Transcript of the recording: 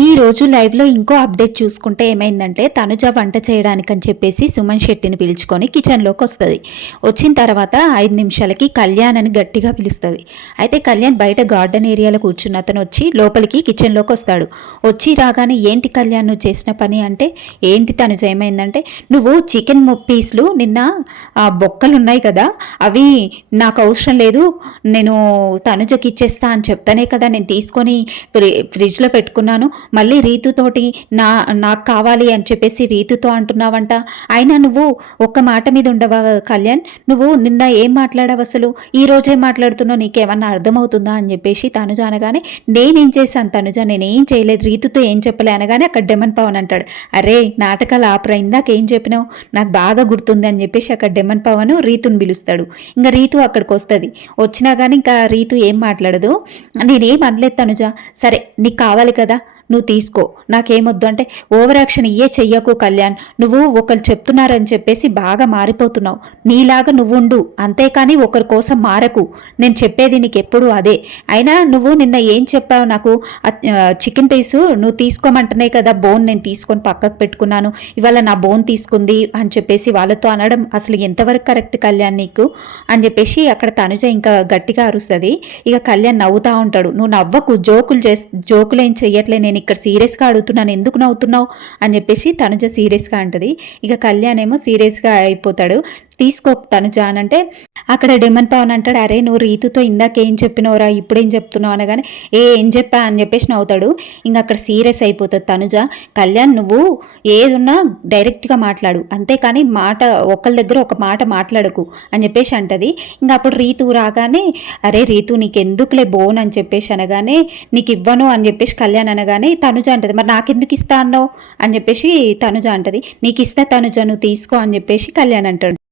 ఈ రోజు లైవ్లో ఇంకో అప్డేట్ చూసుకుంటే ఏమైందంటే తనుజ వంట చేయడానికి అని చెప్పేసి సుమన్ శెట్టిని పిలుచుకొని కిచెన్లోకి వస్తుంది. వచ్చిన తర్వాత ఐదు నిమిషాలకి కళ్యాణ్ అని గట్టిగా పిలుస్తుంది. అయితే కళ్యాణ్ బయట గార్డెన్ ఏరియాలో కూర్చున్న అతను వచ్చి లోపలికి కిచెన్లోకి వస్తాడు. వచ్చి రాగానే ఏంటి కళ్యాణ్ నువ్వు చేసిన పని అంటే ఏంటి తనుజ ఏమైందంటే నువ్వు చికెన్ పీస్లు నిన్న బొక్కలు ఉన్నాయి కదా అవి నాకు అవసరం లేదు నేను తనుజకి ఇచ్చేస్తా అని చెప్తానే కదా నేను తీసుకొని ఫ్రి ఫ్రిడ్జ్లో పెట్టుకున్నాను మళ్ళీ రీతుతోటి నా నాకు కావాలి అని చెప్పేసి రీతుతో అంటున్నావంట. అయినా నువ్వు ఒక్క మాట మీద ఉండవా కళ్యాణ్? నువ్వు నిన్న ఏం మాట్లాడావు అసలు? ఈ రోజే మాట్లాడుతున్నావు నీకేమన్నా అర్థమవుతుందా అని చెప్పేసి తనుజ అనగానే నేనేం చేశాను తనుజ? నేనేం చేయలేదు. రీతుతో ఏం చెప్పలే? అనగానే అక్కడ డెమన్ పవన్ అంటాడు. అరే నాటకాలు ఆపరా ఇందాక ఏం చెప్పినావు? నాకు బాగా గుర్తుంది అని చెప్పేసి అక్కడ డెమన్ పవన్ రీతుని పిలుస్తాడు. ఇంకా రీతు అక్కడికి వస్తుంది. వచ్చినా కానీ ఇంకా రీతు ఏం మాట్లాడదు. నేనేం అనలేదు తనుజ. సరే నీకు కావాలి కదా. నువ్వు తీసుకో. నాకేమొద్దు అంటే ఓవర్ యాక్షన్ ఇయ్యే చెయ్యకు కళ్యాణ్. నువ్వు ఒకరు చెప్తున్నారని చెప్పేసి బాగా మారిపోతున్నావు. నీలాగా నువ్వుండు. అంతేకాని ఒకరి కోసం మారకు. నేను చెప్పేది నీకు ఎప్పుడు అదే. అయినా నువ్వు నిన్న ఏం చెప్పావు నాకు? చికెన్ పీసు నువ్వు తీసుకోమంటనే కదా బోన్ నేను తీసుకొని పక్కకు పెట్టుకున్నాను. ఇవాళ నా బోన్ తీసుకుంది అని చెప్పేసి వాళ్ళతో అనడం అసలు ఎంతవరకు కరెక్ట్ కళ్యాణ్ నీకు? అని చెప్పేసి అక్కడ తనుజ ఇంకా గట్టిగా అరుస్తుంది. ఇక కళ్యాణ్ నవ్వుతూ ఉంటాడు. నువ్వు నవ్వకు. జోకులు చేసి జోకులు ఏం చెయ్యట్లే నేను ఇక్కడ సీరియస్గా అడుగుతున్నాను ఎందుకు నవ్వుతున్నావు? అని చెప్పేసి తనుజ సీరియస్గా అంటది. ఇక కళ్యాణ్ ఏమో సీరియస్గా అయిపోతాడు. తీసుకో తనుజ అని అంటే అక్కడ డెమన్ పవన్ అంటాడు అరే నువ్వు రీతుతో ఇందాక ఏం చెప్పినవరా ఇప్పుడేం చెప్తున్నావు? అనగానే ఏ ఏం చెప్పా? అని చెప్పేసి నవ్వుతాడు. ఇంకా అక్కడ సీరియస్ అయిపోతుంది తనుజ. కళ్యాణ్ నువ్వు ఏదున్నా డైరెక్ట్గా మాట్లాడు. అంతేకాని మాట ఒకళ్ళ దగ్గర ఒక మాట మాట్లాడకు అని చెప్పేసి అంటది. ఇంకా అప్పుడు రీతు రాగానే అరే రీతు నీకు ఎందుకులే బోన్? అని చెప్పేసి అనగానే నీకు ఇవ్వను అని చెప్పేసి కళ్యాణ్ అనగానే తనుజ అంటది. మరి నాకెందుకు ఇస్తా అన్నావు? అని చెప్పేసి తనుజ అంటది. నీకు ఇస్తే తనుజ నువ్వు తీసుకో అని చెప్పేసి కళ్యాణ్ అంటాడు.